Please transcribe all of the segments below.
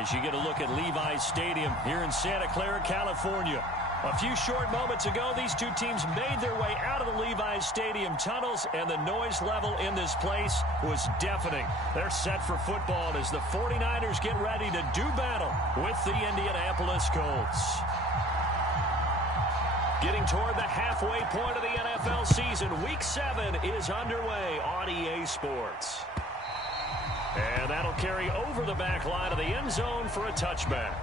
as you get a look at Levi's Stadium here in Santa Clara, California. A few short moments ago, these two teams made their way out of the Levi's Stadium tunnels, and the noise level in this place was deafening. They're set for football as the 49ers get ready to do battle with the Indianapolis Colts. Getting toward the halfway point of the NFL season, Week 7 is underway on EA Sports. And that'll carry over the back line of the end zone for a touchback.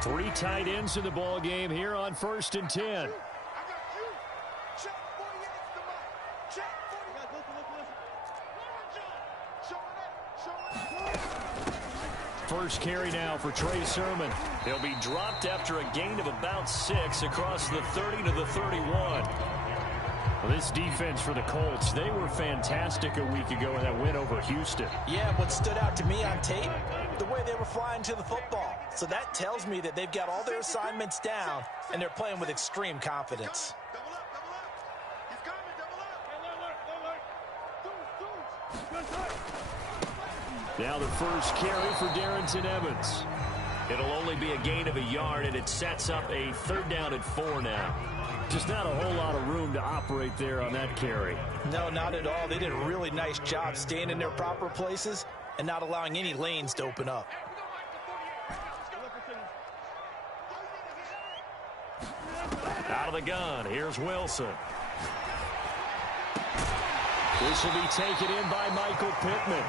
Three tight ends in the ball game here on 1st and 10. First carry now for Trey Sermon. He'll be dropped after a gain of about 6 across the 30 to the 31. Well, this defense for the Colts, they were fantastic a week ago in that win over Houston. Yeah, what stood out to me on tape, the way they were flying to the football. So that tells me that they've got all their assignments down, and they're playing with extreme confidence. Now the first carry for Darrington Evans. It'll only be a gain of a yard, and it sets up a 3rd down and 4 now. Just not a whole lot of room to operate there on that carry. No, not at all. They did a really nice job staying in their proper places and not allowing any lanes to open up. Out of the gun, here's Wilson. This will be taken in by Michael Pittman.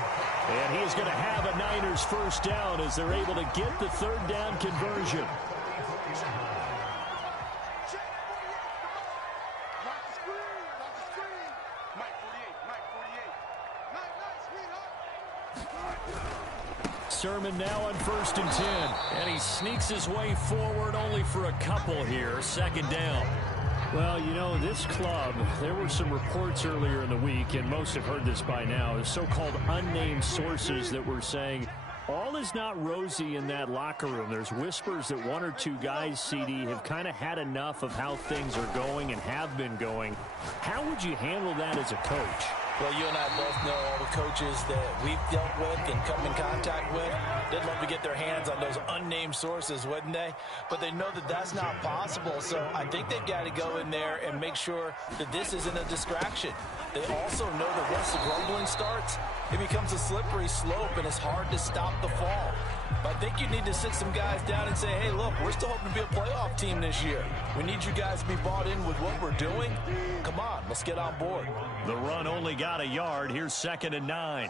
And he is going to have a Niners first down as they're able to get the 3rd down conversion. Sermon now on 1st and 10. And he sneaks his way forward only for a couple here. 2nd down. Well, you know, this club, there were some reports earlier in the week, and most have heard this by now, the so-called unnamed sources that were saying all is not rosy in that locker room. There's whispers that 1 or 2 guys, CD, have kind of had enough of how things are going and have been going. How would you handle that as a coach? Well, you and I both know all the coaches that we've dealt with and come in contact with. They'd love to get their hands on those unnamed sources, wouldn't they? But they know that that's not possible, so I think they've got to go in there and make sure that this isn't a distraction. They also know that once the grumbling starts, it becomes a slippery slope, and it's hard to stop the fall. But I think you need to sit some guys down and say, hey, look, we're still hoping to be a playoff team this year. We need you guys to be bought in with what we're doing. Come on, let's get on board. The run only got a yard. Here's 2nd and 9.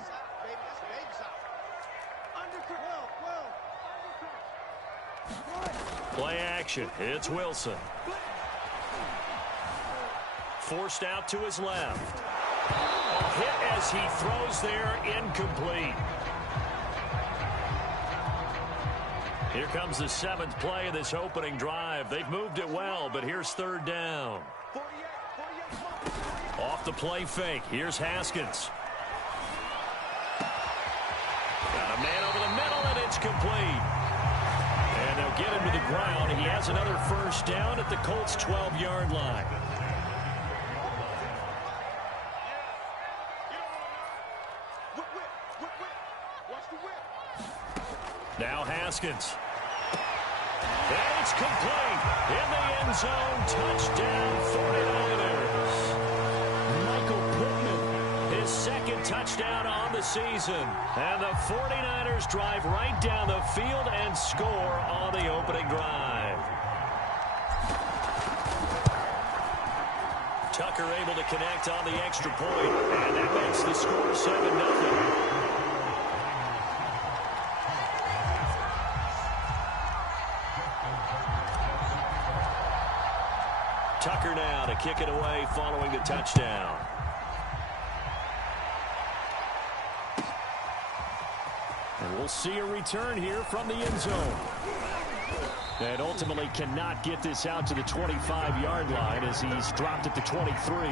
Play action. It's Wilson. Forced out to his left. A hit as he throws there, incomplete. Here comes the 7th play of this opening drive. They've moved it well, but here's 3rd down. Off the play fake. Here's Haskins. Got a man over the middle, and it's complete. And they'll get him to the ground. He has another first down at the Colts' 12-yard line. Now Haskins. And it's complete. In the end zone, touchdown 49ers. Michael Pittman, his 2nd touchdown on the season. And the 49ers drive right down the field and score on the opening drive. Tucker able to connect on the extra point, and that makes the score 7-0. Tucker now to kick it away following the touchdown. And we'll see a return here from the end zone. And ultimately cannot get this out to the 25-yard line as he's dropped at the 23.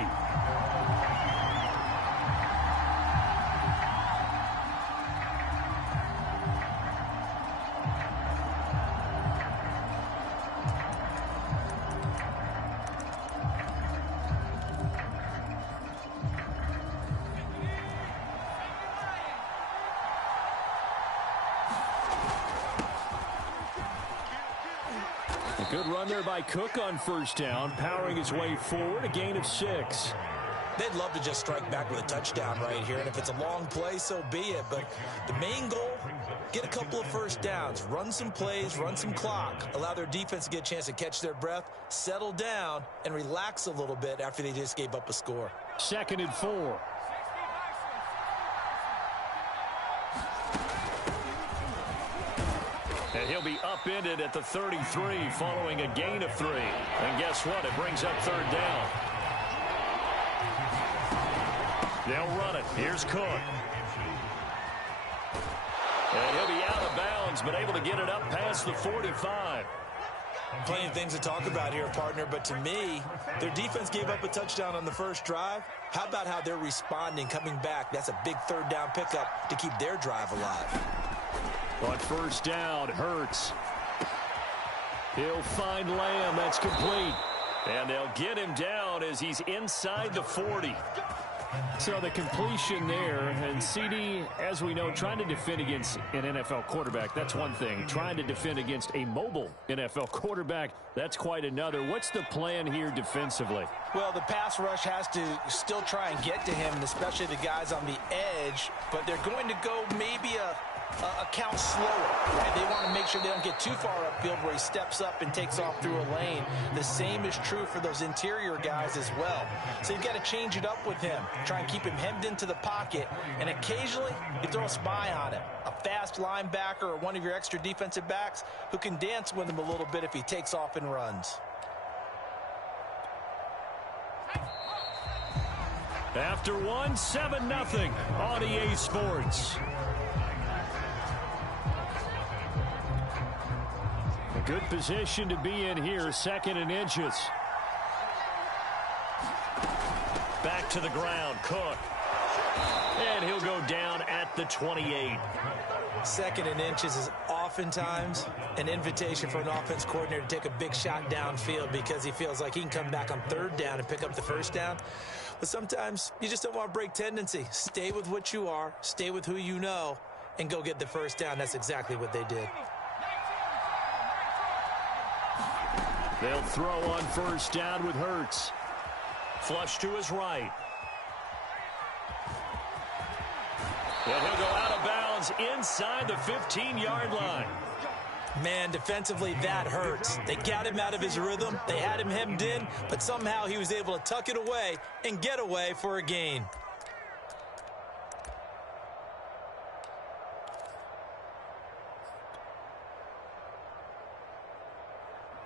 Good run there by Cook on first down, powering his way forward, a gain of 6. They'd love to just strike back with a touchdown right here, and if it's a long play, so be it. But the main goal, get a couple of first downs, run some plays, run some clock, allow their defense to get a chance to catch their breath, settle down, and relax a little bit after they just gave up a score. 2nd and 4. And he'll be upended at the 33 following a gain of 3. And guess what? It brings up 3rd down. They'll run it. Here's Cook. And he'll be out of bounds, but able to get it up past the 45. Plenty of things to talk about here, partner, but to me, their defense gave up a touchdown on the first drive. How about how they're responding, coming back? That's a big 3rd down pickup to keep their drive alive. On first down, Hurts. He'll find Lamb. That's complete. And they'll get him down as he's inside the 40. So the completion there, and CD, as we know, trying to defend against an NFL quarterback, that's one thing. Trying to defend against a mobile NFL quarterback, that's quite another. What's the plan here defensively? Well, the pass rush has to still try and get to him, and especially the guys on the edge, but they're going to go maybe a count slower, right? They want to make sure they don't get too far upfield where he steps up and takes off through a lane. The same is true for those interior guys as well. So you've got to change it up with him. Try and keep him hemmed into the pocket, and occasionally you throw a spy on him. A fast linebacker or one of your extra defensive backs who can dance with him a little bit if he takes off and runs. After one, 7-0 on EA Sports. A good position to be in here, 2nd and inches. Back to the ground, Cook. And he'll go down at the 28. 2nd and inches is oftentimes an invitation for an offense coordinator to take a big shot downfield because he feels like he can come back on 3rd down and pick up the 1st down. But sometimes you just don't want to break tendency. Stay with what you are, stay with who you know, and go get the 1st down. That's exactly what they did. They'll throw on first down with Hurts. Flush to his right. And he'll go out of bounds inside the 15-yard line. Man, defensively, that hurts. They got him out of his rhythm. They had him hemmed in, but somehow he was able to tuck it away and get away for a gain.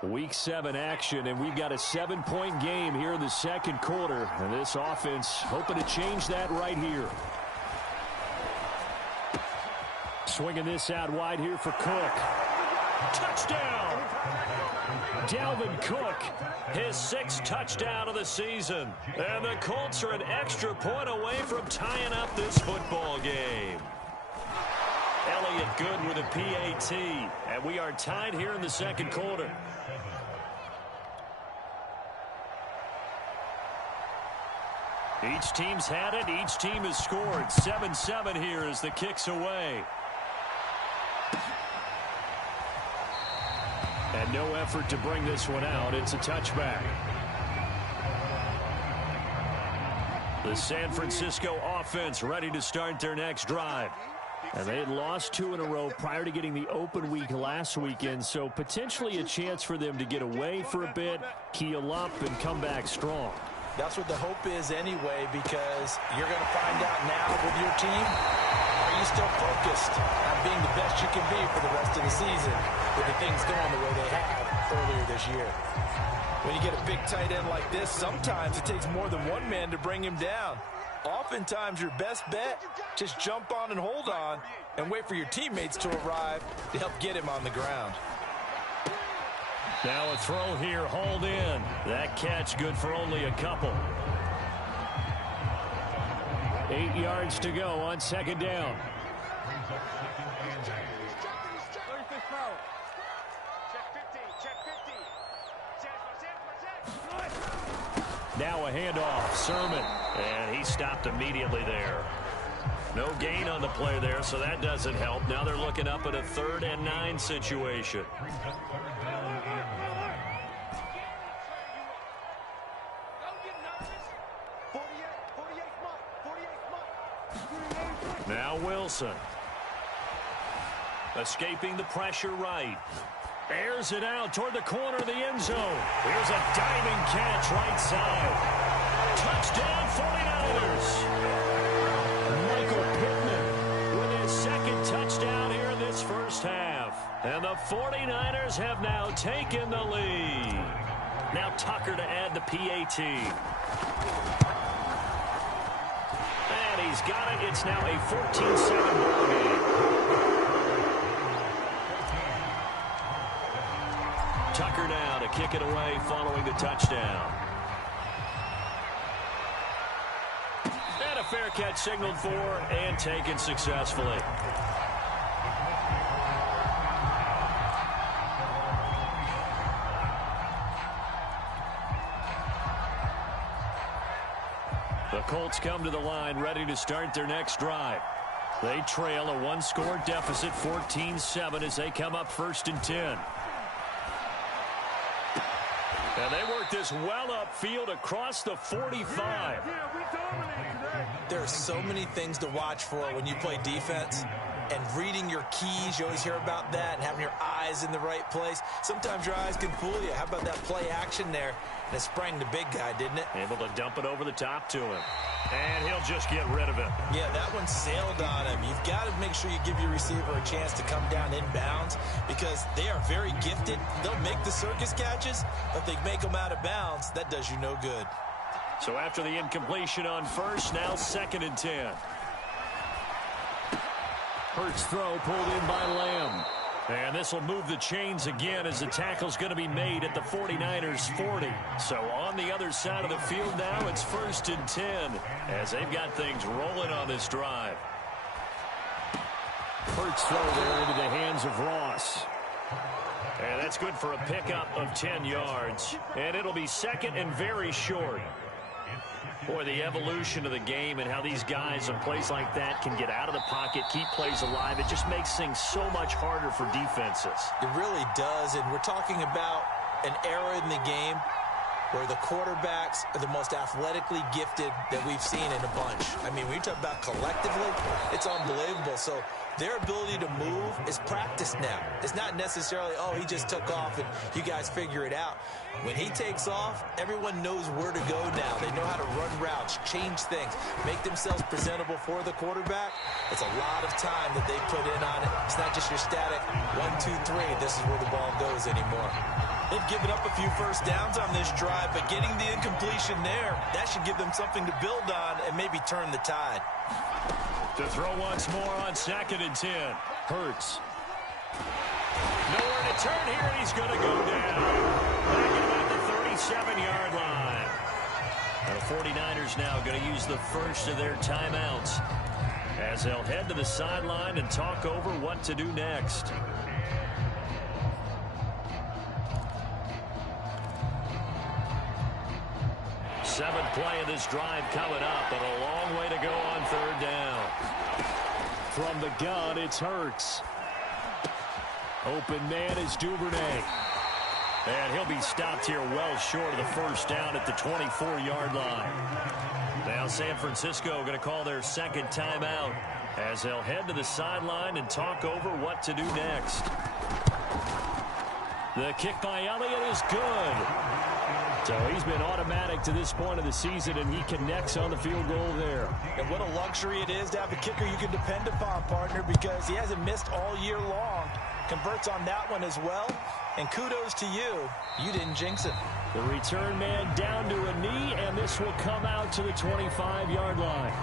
Week 7 action, and we've got a 7-point game here in the 2nd quarter. And this offense hoping to change that right here. Swinging this out wide here for Cook. Touchdown! Dalvin Cook, his 6th touchdown of the season. And the Colts are an extra point away from tying up this football game. Elliott good with a PAT. And we are tied here in the 2nd quarter. Each team's had it. Each team has scored. 7-7 here as the kick's away. And no effort to bring this one out. It's a touchback. The San Francisco offense ready to start their next drive. And they had lost 2 in a row prior to getting the open week last weekend, so potentially a chance for them to get away for a bit, heal up, and come back strong. That's what the hope is anyway, because you're going to find out now with your team, are you still focused on being the best you can be for the rest of the season with the things going the way they have earlier this year? When you get a big tight end like this, sometimes it takes more than one man to bring him down. Oftentimes, your best bet, just jump on and hold on and wait for your teammates to arrive to help get him on the ground. Now a throw here, hauled in. That catch good for only a couple. 8 yards to go on second down. Now a handoff, Sermon, and he stopped immediately there. No gain on the play there, so that doesn't help. Now they're looking up at a 3rd and 9 situation. Now Wilson. Escaping the pressure right. Airs it out toward the corner of the end zone. Here's a diving catch right side. Touchdown 49ers. Michael Pittman with his second touchdown here in this first half. And the 49ers have now taken the lead. Now Tucker to add the PAT. And he's got it. It's now a 14-7 ball game. Tucker now to kick it away following the touchdown. And a fair catch signaled for and taken successfully. The Colts come to the line ready to start their next drive. They trail a one-score deficit 14-7 as they come up 1st and 10. And they work this well upfield across the 45. There are so many things to watch for when you play defense. And reading your keys, you always hear about that, and having your eyes in the right place. Sometimes your eyes can fool you. How about that play action there? And it sprang the big guy, didn't it? Able to dump it over the top to him. And he'll just get rid of it. Yeah, that one sailed on him. You've got to make sure you give your receiver a chance to come down inbounds because they are very gifted. They'll make the circus catches, but they make them out of bounds. That does you no good. So after the incompletion on first, now 2nd and 10. Hurts throw pulled in by Lamb. And this will move the chains again as the tackle's going to be made at the 49ers 40. So on the other side of the field now, it's 1st and 10 as they've got things rolling on this drive. Hurts throw there into the hands of Ross. And that's good for a pickup of 10 yards. And it'll be 2nd and very short. Boy, the evolution of the game and how these guys in plays like that can get out of the pocket, keep plays alive, it just makes things so much harder for defenses. It really does, and we're talking about an era in the game where the quarterbacks are the most athletically gifted that we've seen in a bunch. I mean, when you talk about collectively, it's unbelievable. So their ability to move is practiced now. It's not necessarily, oh, he just took off and you guys figure it out. When he takes off, everyone knows where to go now. They know how to run routes, change things, make themselves presentable for the quarterback. It's a lot of time that they put in on it. It's not just your static 1, 2, 3, this is where the ball goes anymore. They've given up a few first downs on this drive, but getting the incompletion there, that should give them something to build on and maybe turn the tide. To throw once more on 2nd and 10. Hurts. Nowhere to turn here, and he's going to go down. Back at the 37-yard line. And the 49ers now going to use the first of their timeouts as they'll head to the sideline and talk over what to do next. Seventh play of this drive coming up, and a long way to go on 3rd down. From the gun, it's Hurts. Open man is Duvernay. And he'll be stopped here well short of the first down at the 24-yard line. Now San Francisco going to call their 2nd timeout as they'll head to the sideline and talk over what to do next. The kick by Elliott is good. So he's been automatic to this point of the season, and he connects on the field goal there. And what a luxury it is to have a kicker you can depend upon, partner, because he hasn't missed all year long. Converts on that one as well. And kudos to you. You didn't jinx it. The return man down to a knee, and this will come out to the 25-yard line.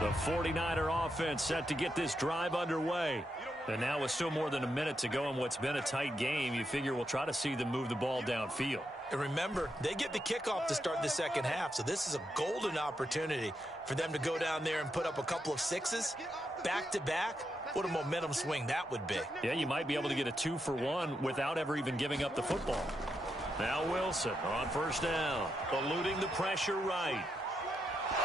The 49er offense set to get this drive underway. And now with still more than a minute to go in what's been a tight game, you figure we'll try to see them move the ball downfield. And remember, they get the kickoff to start the second half, so this is a golden opportunity for them to go down there and put up a couple of sixes back-to-back. What a momentum swing that would be. Yeah, you might be able to get a 2-for-1 without ever even giving up the football. Now Wilson on first down, eluding the pressure right.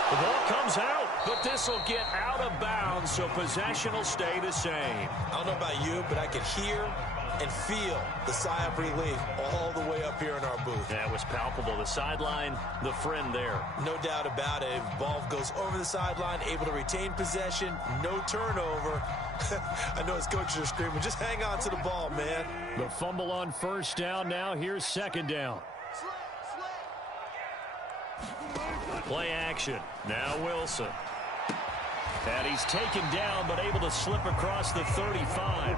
The ball comes out, but this will get out of bounds, so possession will stay the same. I don't know about you, but I could hear and feel the sigh of relief all the way up here in our booth. That was palpable. The sideline, the friend there. No doubt about it. Ball goes over the sideline, able to retain possession, no turnover. I know his coaches are screaming, just hang on to the ball, man. The fumble on first down. Now here's second down. Play action. Now Wilson. And he's taken down, but able to slip across the 35.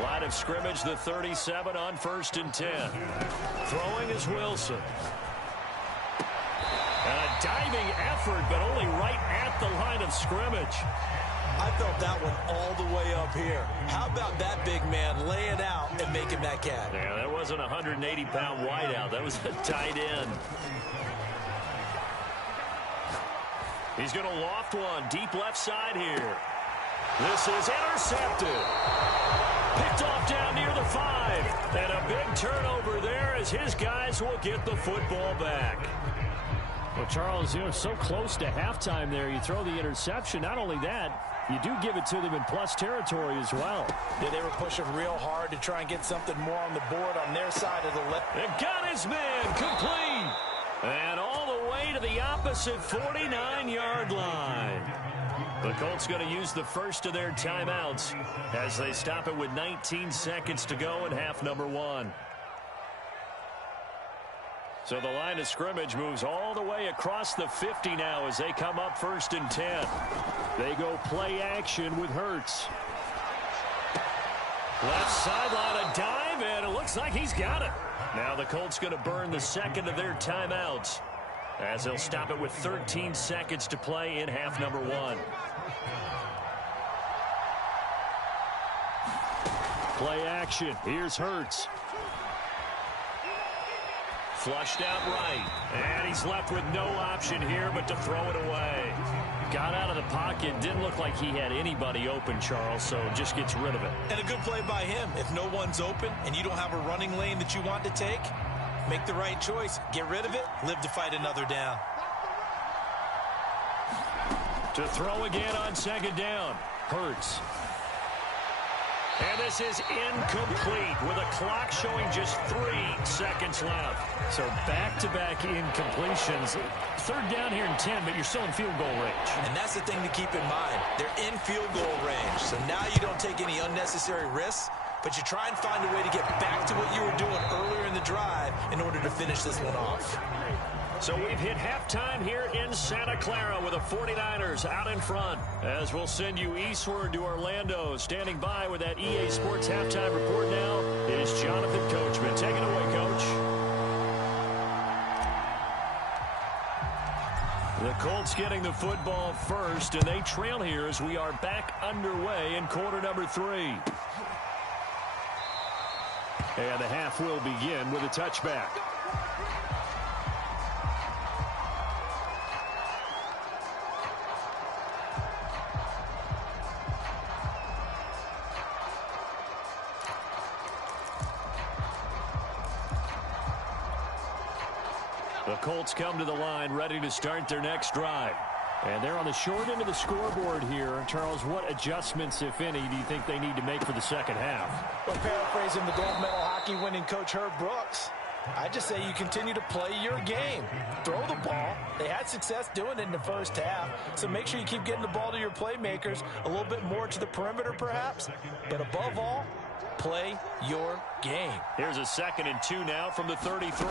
Line of scrimmage, the 37 on 1st and 10. Throwing is Wilson. And a diving effort, but only right at the line of scrimmage. I felt that one all the way up here. How about that big man laying out and making that catch? Yeah, that wasn't a 180-pound wideout. That was a tight end. He's going to loft one deep left side here. This is intercepted. Picked off down near the 5. And a big turnover there as his guys will get the football back. Well, Charles, you know, so close to halftime there. You throw the interception. Not only that, you do give it to them in plus territory as well. Yeah, they were pushing real hard to try and get something more on the board on their side of the left. They've got his man complete. And all the way to the opposite 49-yard line. The Colts going to use the first of their timeouts as they stop it with 19 seconds to go in half number 1. So the line of scrimmage moves all the way across the 50 now as they come up 1st and 10. They go play action with Hurts. Left sideline, a dive, and it looks like he's got it. Now the Colts going to burn the second of their timeouts as they'll stop it with 13 seconds to play in half number 1. Play action. Here's Hurts. Flushed out right. And he's left with no option here but to throw it away. Got out of the pocket. Didn't look like he had anybody open, Charles, so just gets rid of it. And a good play by him. If no one's open and you don't have a running lane that you want to take, make the right choice. Get rid of it. Live to fight another down. To throw again on second down. Hurts. And this is incomplete with a clock showing just 3 seconds left. So back-to-back incompletions. Third down here in 10, but you're still in field goal range. And that's the thing to keep in mind. They're in field goal range. So now you don't take any unnecessary risks, but you try and find a way to get back to what you were doing earlier in the drive in order to finish this one off. So we've hit halftime here in Santa Clara with the 49ers out in front. As we'll send you eastward to Orlando. Standing by with that EA Sports halftime report now is Jonathan Coachman. Take it away, Coach. The Colts getting the football first, and they trail here as we are back underway in quarter number 3. And the half will begin with a touchback. The Colts come to the line ready to start their next drive. And they're on the short end of the scoreboard here. Charles, what adjustments, if any, do you think they need to make for the second half? Well, paraphrasing the gold medal hockey winning coach Herb Brooks, I just say you continue to play your game. Throw the ball. They had success doing it in the first half, so make sure you keep getting the ball to your playmakers, a little bit more to the perimeter perhaps, but above all, play your game. Here's a 2nd and 2 now from the 33.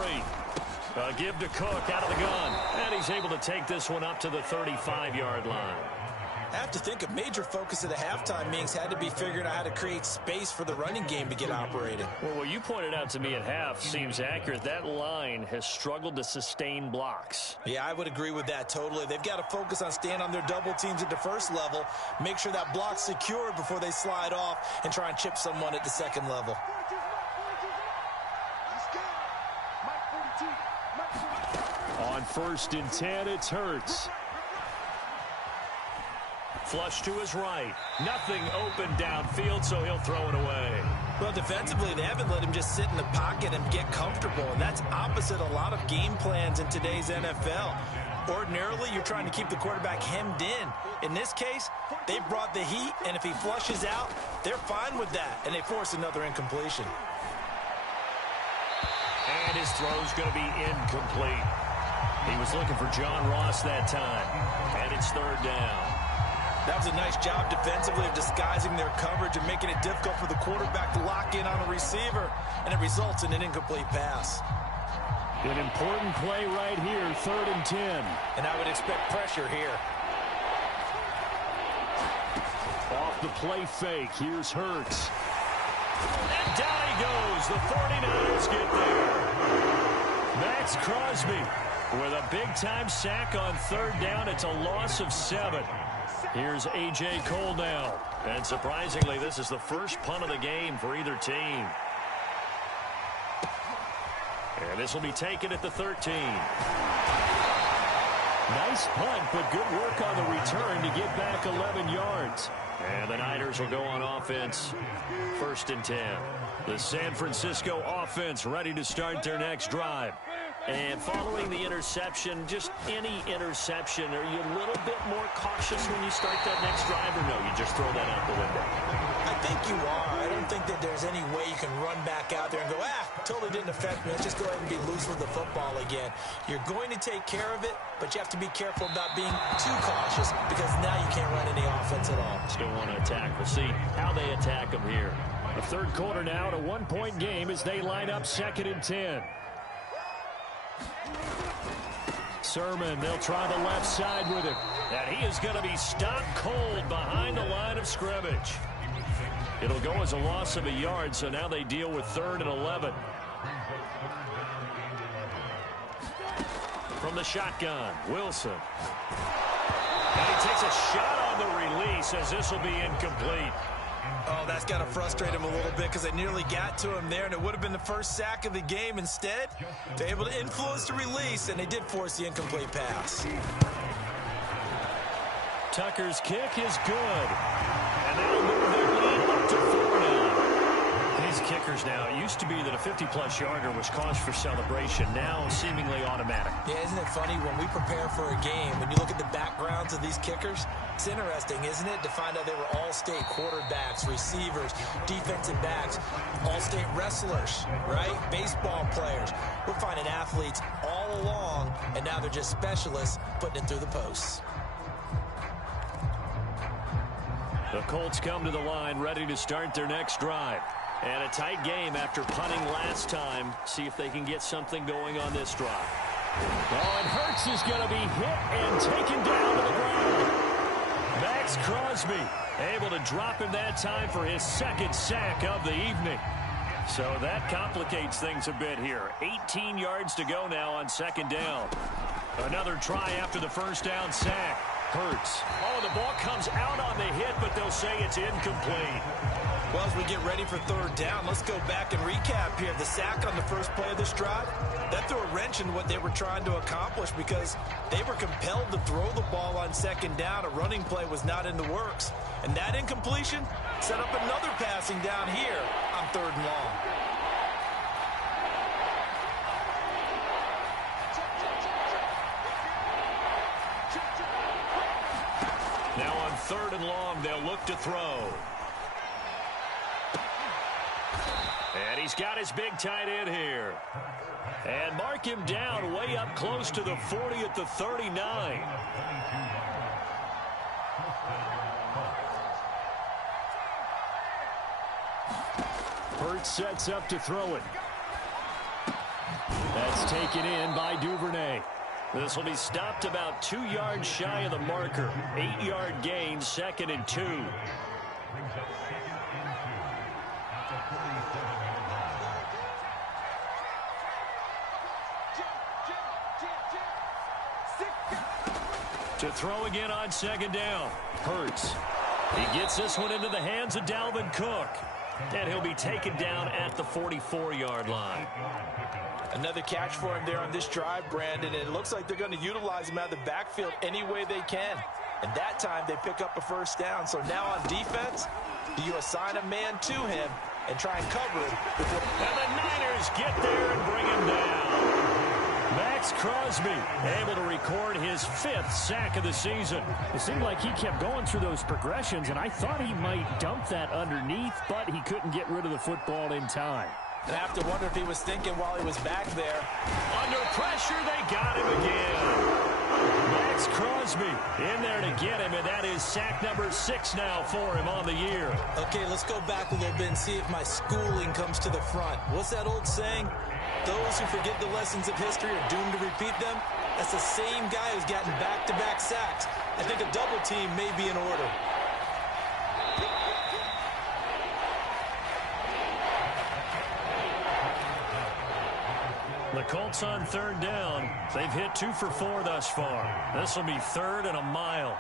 Give to Cook out of the gun, and he's able to take this one up to the 35-yard line. I have to think a major focus of the halftime meetings had to be figuring out how to create space for the running game to get operating. Well, what you pointed out to me at half seems accurate. That line has struggled to sustain blocks. Yeah, I would agree with that totally. They've got to focus on staying on their double teams at the first level, make sure that block's secured before they slide off and try and chip someone at the second level. On 1st and 10, it's Hurts. Flush to his right. Nothing open downfield, so he'll throw it away. Well, defensively, they haven't let him just sit in the pocket and get comfortable, and that's opposite a lot of game plans in today's NFL. Ordinarily, you're trying to keep the quarterback hemmed in. In this case, they brought the heat, and if he flushes out, they're fine with that, and they force another incompletion. And his throw's going to be incomplete. He was looking for John Ross that time, and it's 3rd down. That was a nice job defensively of disguising their coverage and making it difficult for the quarterback to lock in on a receiver, and it results in an incomplete pass. An important play right here, 3rd and 10. And I would expect pressure here. Off the play fake, here's Hurts. And down he goes. The 49ers get there. Max Crosby with a big-time sack on 3rd down. It's a loss of 7. Here's A.J. Cole now. And surprisingly, this is the first punt of the game for either team. And this will be taken at the 13. Nice punt, but good work on the return to get back 11 yards. And the Niners will go on offense. 1st and 10. The San Francisco offense ready to start their next drive. And following the interception, just any interception, are you a little bit more cautious when you start that next drive, or no, you just throw that out the window? I think you are. I don't think that there's any way you can run back out there and go, totally didn't affect me. Let's just go ahead and be loose with the football again. You're going to take care of it, but you have to be careful about being too cautious because now you can't run any offense at all. Still want to attack. We'll see how they attack them here. The 3rd quarter now, a 1-point game as they line up 2nd and 10. Sermon, they'll try the left side with him. And he is going to be stopped cold behind the line of scrimmage. It'll go as a loss of a yard, so now they deal with 3rd and 11. From the shotgun, Wilson. And he takes a shot on the release as this will be incomplete. Oh, that's got to frustrate him a little bit because they nearly got to him there, and it would have been the first sack of the game. Instead, they're able to influence the release, and they did force the incomplete pass. Tucker's kick is good. And that'll move their lead up to 4 now. These kickers now, it used to be that a 50-plus yarder was cause for celebration. Now seemingly automatic. Yeah, isn't it funny when we prepare for a game, when you look at the backgrounds of these kickers, it's interesting, isn't it, to find out they were all-state quarterbacks, receivers, defensive backs, all-state wrestlers, right? Baseball players. We're finding athletes all along, and now they're just specialists putting it through the posts. The Colts come to the line ready to start their next drive. And a tight game after punting last time. See if they can get something going on this drive. Oh, and Hurts is going to be hit and taken down to the ground. Max Crosby able to drop him that time for his 2nd sack of the evening. So that complicates things a bit here. 18 yards to go now on 2nd down. Another try after the 1st down sack. Hurts. Oh, the ball comes out on the hit, but they'll say it's incomplete. Well, as we get ready for 3rd down, let's go back and recap here. The sack on the first play of this drive, that threw a wrench in what they were trying to accomplish because they were compelled to throw the ball on 2nd down. A running play was not in the works. And that incompletion set up another passing down here on 3rd and long. Now on 3rd and long, they'll look to throw. And he's got his big tight end here. And mark him down way up close to the 40 at the 39. Hurts sets up to throw it. That's taken in by Duvernay. This will be stopped about 2 yards shy of the marker. 8-yard gain, 2nd and 2. To throw again on 2nd down. Hurts. He gets this one into the hands of Dalvin Cook. And he'll be taken down at the 44-yard line. Another catch for him there on this drive, Brandon. And it looks like they're going to utilize him out of the backfield any way they can. And that time they pick up a first down. So now on defense, do you assign a man to him and try and cover him? And the Niners get there and bring him down. Max Crosby able to record his 5th sack of the season. It seemed like he kept going through those progressions, and I thought he might dump that underneath, but he couldn't get rid of the football in time. And I have to wonder if he was thinking while he was back there. Under pressure, they got him again. Max Crosby in there to get him, and that is sack number 6 now for him on the year. Okay, let's go back a little bit and see if my schooling comes to the front. What's that old saying? Those who forget the lessons of history are doomed to repeat them. That's the same guy who's gotten back-to-back sacks. I think a double team may be in order. The Colts on 3rd down. They've hit 2 for 4 thus far. This will be 3rd and a mile.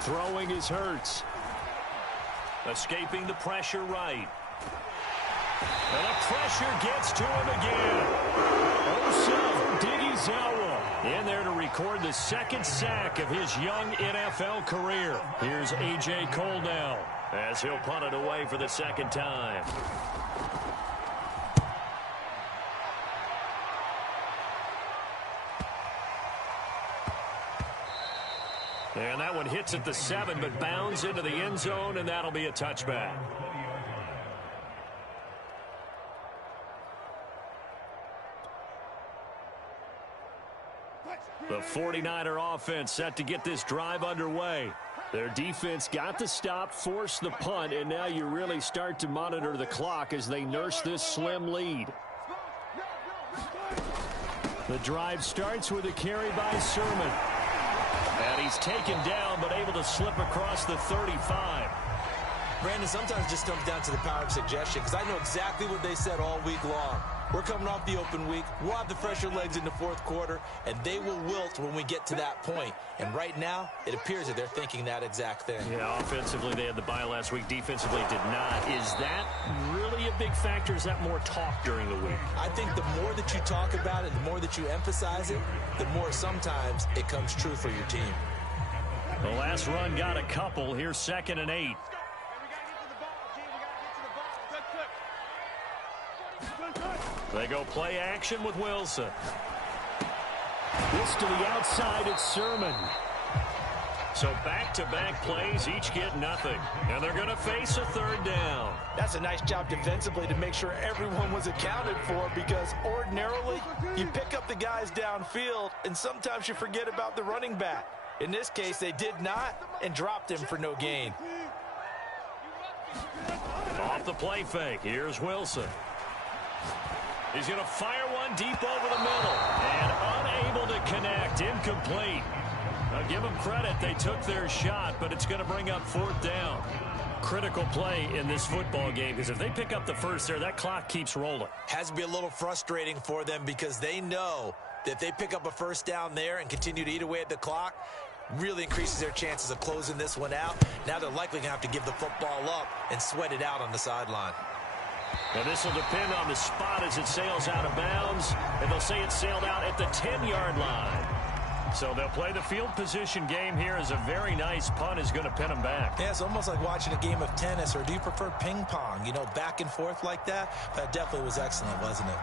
Throwing is Hurts. Escaping the pressure right. And the pressure gets to him again. Odighizuwa in there to record the 2nd sack of his young NFL career. Here's A.J. Cole now as he'll punt it away for the 2nd time. And that one hits at the 7, but bounds into the end zone, and that'll be a touchback. The 49er offense set to get this drive underway. Their defense got the stop, forced the punt, and now you really start to monitor the clock as they nurse this slim lead. The drive starts with a carry by Sermon. And he's taken down, but able to slip across the 35. Brandon, sometimes it just comes down to the power of suggestion, because I know exactly what they said all week long. We're coming off the open week. We'll have the fresher legs in the 4th quarter, and they will wilt when we get to that point. And right now, it appears that they're thinking that exact thing. Yeah, offensively, they had the bye last week. Defensively, did not. Is that really a big factor? Is that more talk during the week? I think the more that you talk about it, the more that you emphasize it, the more sometimes it comes true for your team. The last run got a couple. Here's 2nd and 8. They go play action with Wilson. This to the outside, it's Sermon. So back-to-back plays, each get nothing. And they're going to face a 3rd down. That's a nice job defensively to make sure everyone was accounted for, because ordinarily you pick up the guys downfield and sometimes you forget about the running back. In this case, they did not and dropped him for no gain. Off the play fake, here's Wilson. He's going to fire one deep over the middle and unable to connect. Incomplete. Now give them credit. They took their shot, but it's going to bring up 4th down. Critical play in this football game, because if they pick up the first there, that clock keeps rolling. Has to be a little frustrating for them, because they know that if they pick up a first down there and continue to eat away at the clock, really increases their chances of closing this one out. Now they're likely going to have to give the football up and sweat it out on the sideline. Now this will depend on the spot as it sails out of bounds, and they'll say it sailed out at the 10-yard line. So they'll play the field position game here, as a very nice punt is going to pin them back. Yeah, it's almost like watching a game of tennis, or do you prefer ping pong? You know, back and forth like that? That definitely was excellent, wasn't it?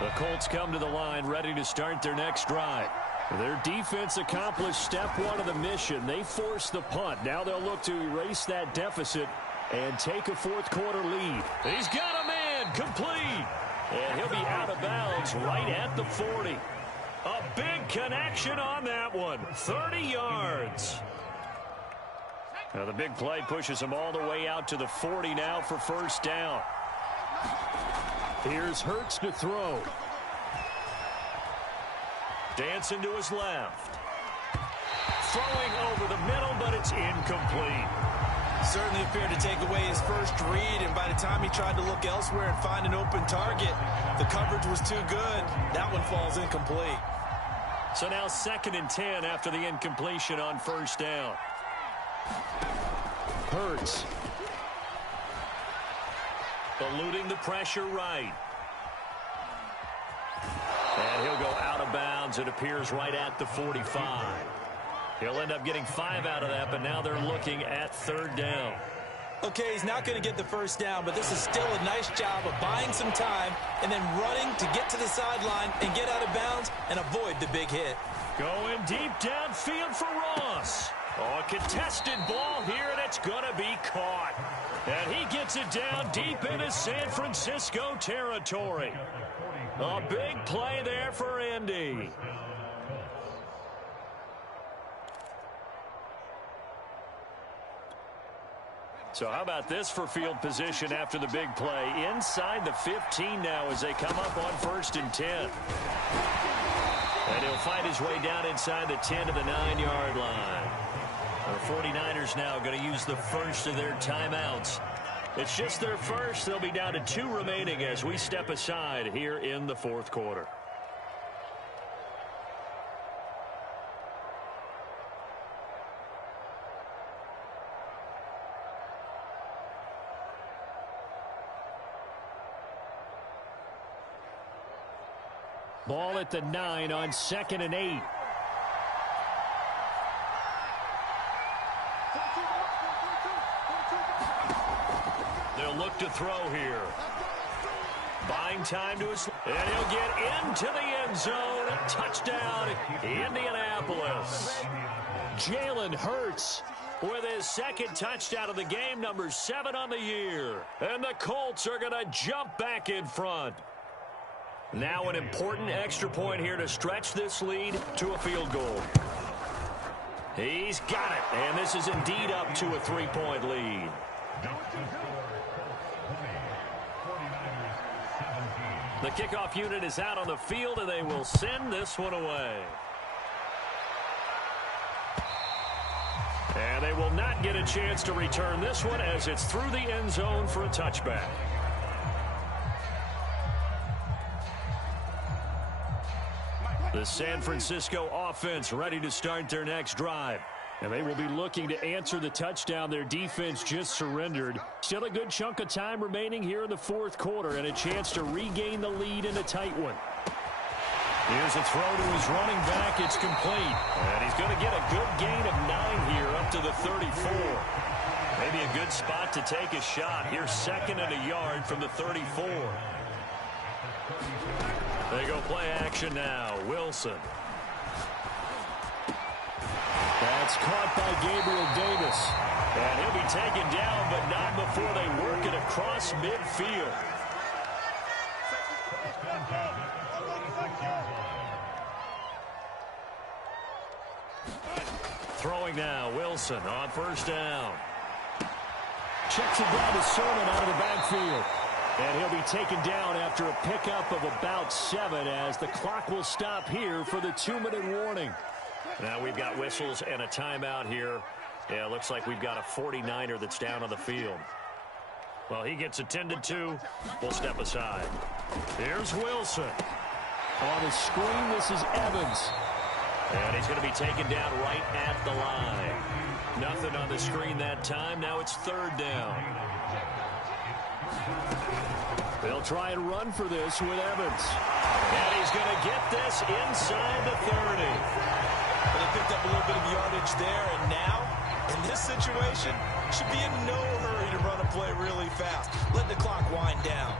The Colts come to the line ready to start their next drive. Their defense accomplished step 1 of the mission. They forced the punt. Now they'll look to erase that deficit and take a 4th quarter lead. He's got a man complete. And he'll be out of bounds right at the 40. A big connection on that one. 30 yards. Now the big play pushes him all the way out to the 40 now for first down. Here's Hurts to throw. Dancing to his left. Throwing over the middle, but it's incomplete. Certainly appeared to take away his first read, and by the time he tried to look elsewhere and find an open target, the coverage was too good. That one falls incomplete. So now 2nd and 10 after the incompletion on first down. Hurts. Eluding the pressure right. And he'll go out of bounds. It appears right at the 45. He'll end up getting 5 out of that, but now they're looking at 3rd down. Okay, he's not going to get the first down, but this is still a nice job of buying some time and then running to get to the sideline and get out of bounds and avoid the big hit. Going deep downfield for Ross. Oh, a contested ball here, and it's going to be caught. And he gets it down deep into San Francisco territory. A big play there for Indy. So how about this for field position after the big play? Inside the 15 now as they come up on 1st and 10. And he'll find his way down inside the 10 to the 9-yard line. The 49ers now going to use the first of their timeouts. It's just their first. They'll be down to 2 remaining as we step aside here in the 4th quarter. Ball at the 9 on 2nd and 8. They'll look to throw here. Buying time to his... And he'll get into the end zone. Touchdown, Indianapolis. Jalen Hurts with his 2nd touchdown of the game, number 7 on the year. And the Colts are going to jump back in front. Now an important extra point here to stretch this lead to a field goal. He's got it, and this is indeed up to a 3-point lead. The kickoff unit is out on the field, and they will send this one away. And they will not get a chance to return this one as it's through the end zone for a touchback. The San Francisco offense ready to start their next drive. And they will be looking to answer the touchdown their defense just surrendered. Still a good chunk of time remaining here in the 4th quarter and a chance to regain the lead in a tight one. Here's a throw to his running back. It's complete. And he's going to get a good gain of 9 here up to the 34. Maybe a good spot to take a shot. Here's 2nd and a yard from the 34. They go play action now. Wilson. That's caught by Gabriel Davis. And he'll be taken down, but not before they work it across midfield. Throwing now, Wilson on 1st down. Checks it down to Sermon out of the backfield. And he'll be taken down after a pickup of about 7 as the clock will stop here for the 2-minute warning. Now we've got whistles and a timeout here. Yeah, it looks like we've got a 49er that's down on the field. Well, he gets attended to. We'll step aside. Here's Wilson. On the screen, this is Evans. And he's going to be taken down right at the line. Nothing on the screen that time. Now it's 3rd down. They'll try and run for this with Evans. And he's going to get this inside the 30. But they picked up a little bit of yardage there, and now, in this situation, should be in no hurry to run a play really fast. Let the clock wind down.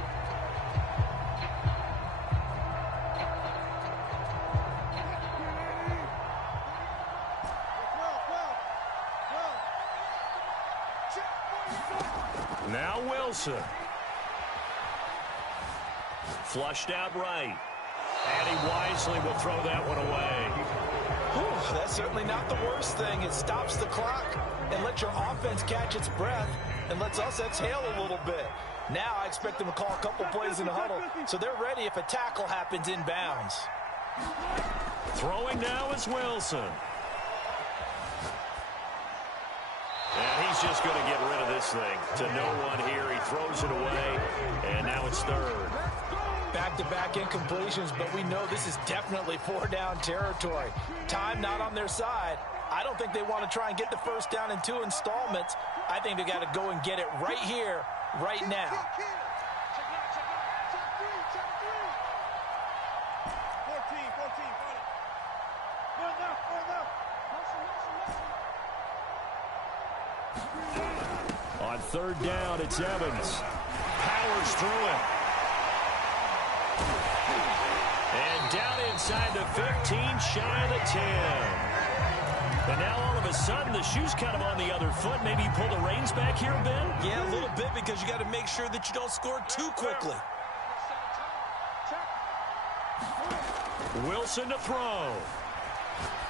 Now Wilson. Flushed out right. And he wisely will throw that one away. That's certainly not the worst thing. It stops the clock and lets your offense catch its breath and lets us exhale a little bit. Now I expect them to call a couple plays in the huddle, so they're ready if a tackle happens inbounds. Throwing now is Wilson. And he's just going to get rid of this thing. To no one here. He throws it away, and now it's third. Back-to-back incompletions, but we know this is definitely four-down territory. Time not on their side. I don't think they want to try and get the first down in 2 installments. I think they got to go and get it right here, right now. On third down, it's Evans. Powers through it. And down inside the 15, shy of the 10. And now all of a sudden the shoe's kind of on the other foot. Maybe you pull the reins back here, Ben? Yeah, a little bit, because you got to make sure that you don't score too quickly. Wilson to throw.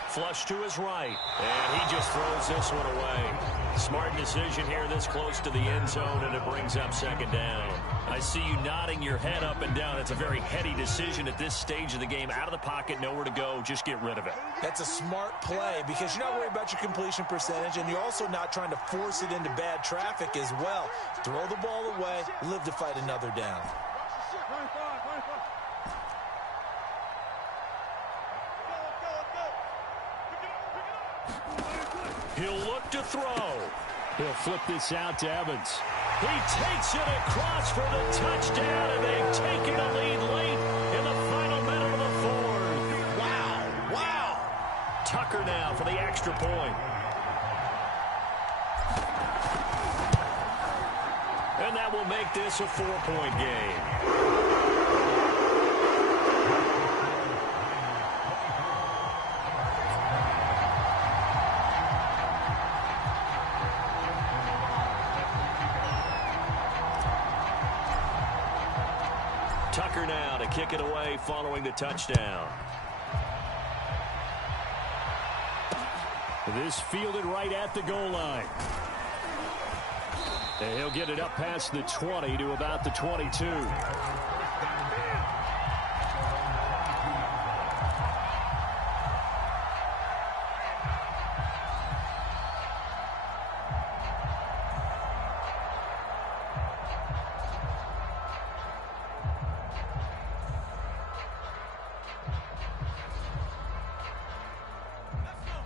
Flush to his right. And he just throws this one away. Smart decision here this close to the end zone, and it brings up second down. I see you nodding your head up and down. It's a very heady decision at this stage of the game. Out of the pocket, nowhere to go. Just get rid of it. That's a smart play, because you're not worried about your completion percentage, and you're also not trying to force it into bad traffic as well. Throw the ball away, live to fight another down. He'll look to throw. He'll flip this out to Evans. He takes it across for the touchdown, and they've taken a lead late in the final minute of the fourth. Wow, wow. Tucker now for the extra point. And that will make this a 4-point game. Tucker now to kick it away following the touchdown. This fielded right at the goal line. And he'll get it up past the 20 to about the 22.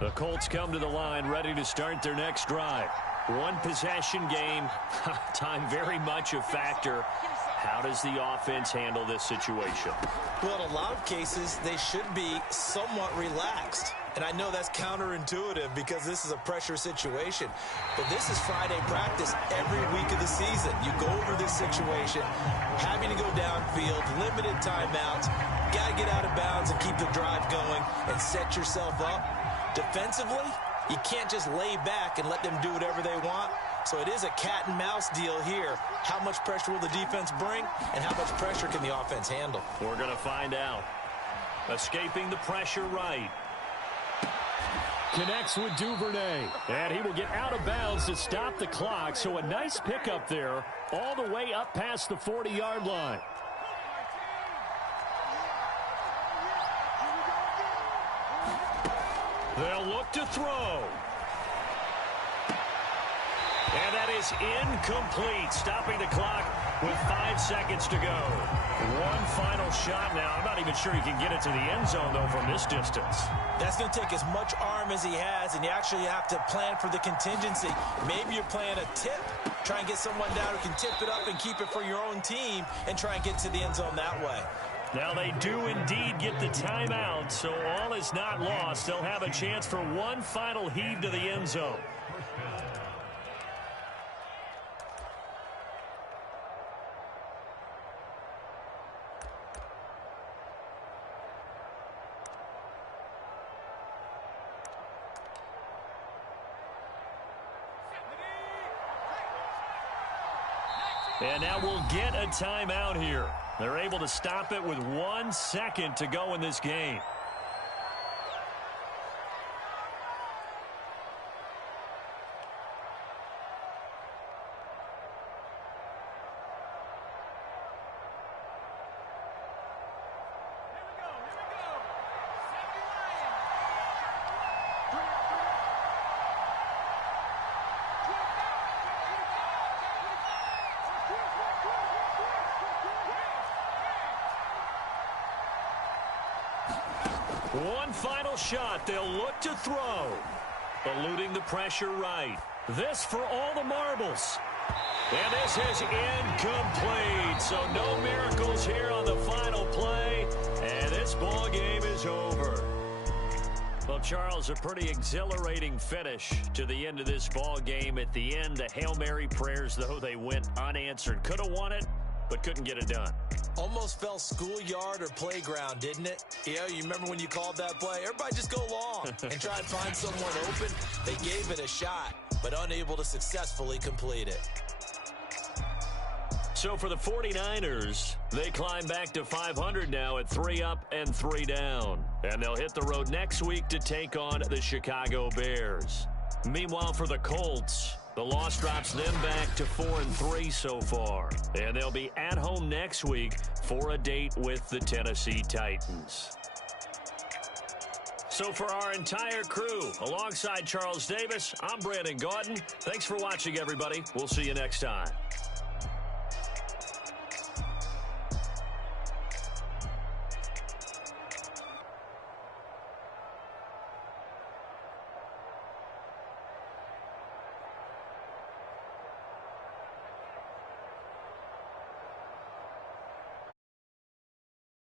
The Colts come to the line ready to start their next drive. One possession game. Time very much a factor. How does the offense handle this situation? Well, in a lot of cases, they should be somewhat relaxed. And I know that's counterintuitive because this is a pressure situation. But this is Friday practice every week of the season. You go over this situation, having to go downfield, limited timeouts, got to get out of bounds and keep the drive going and set yourself up. Defensively, you can't just lay back and let them do whatever they want. So it is a cat and mouse deal here. How much pressure will the defense bring, and how much pressure can the offense handle? We're going to find out. Escaping the pressure right. Connects with Duvernay. And he will get out of bounds to stop the clock. So a nice pickup there all the way up past the 40-yard line. They'll look to throw. And that is incomplete, stopping the clock with 5 seconds to go. One final shot now. I'm not even sure he can get it to the end zone, though, from this distance. That's going to take as much arm as he has, and you actually have to plan for the contingency. Maybe you're playing a tip. Try and get someone down who can tip it up and keep it for your own team and try and get to the end zone that way. Now they do indeed get the timeout, so all is not lost. They'll have a chance for one final heave to the end zone. And now we'll get a timeout here. They're able to stop it with 1 second to go in this game. One final shot. They'll look to throw. Eluding the pressure right. This for all the marbles. And this is incomplete. So no miracles here on the final play. And this ball game is over. Well, Charles, a pretty exhilarating finish to the end of this ball game. At the end, the Hail Mary prayers, though, they went unanswered. Could have won it, but couldn't get it done. Almost felt schoolyard or playground, didn't it? Yeah, you remember when you called that play? Everybody just go long and try and find someone open. They gave it a shot, but unable to successfully complete it. So for the 49ers, they climb back to 500 now at 3 up and 3 down. And they'll hit the road next week to take on the Chicago Bears. Meanwhile, for the Colts, the loss drops them back to 4-3 so far. And they'll be at home next week for a date with the Tennessee Titans. So for our entire crew, alongside Charles Davis, I'm Brandon Gaudin. Thanks for watching, everybody. We'll see you next time.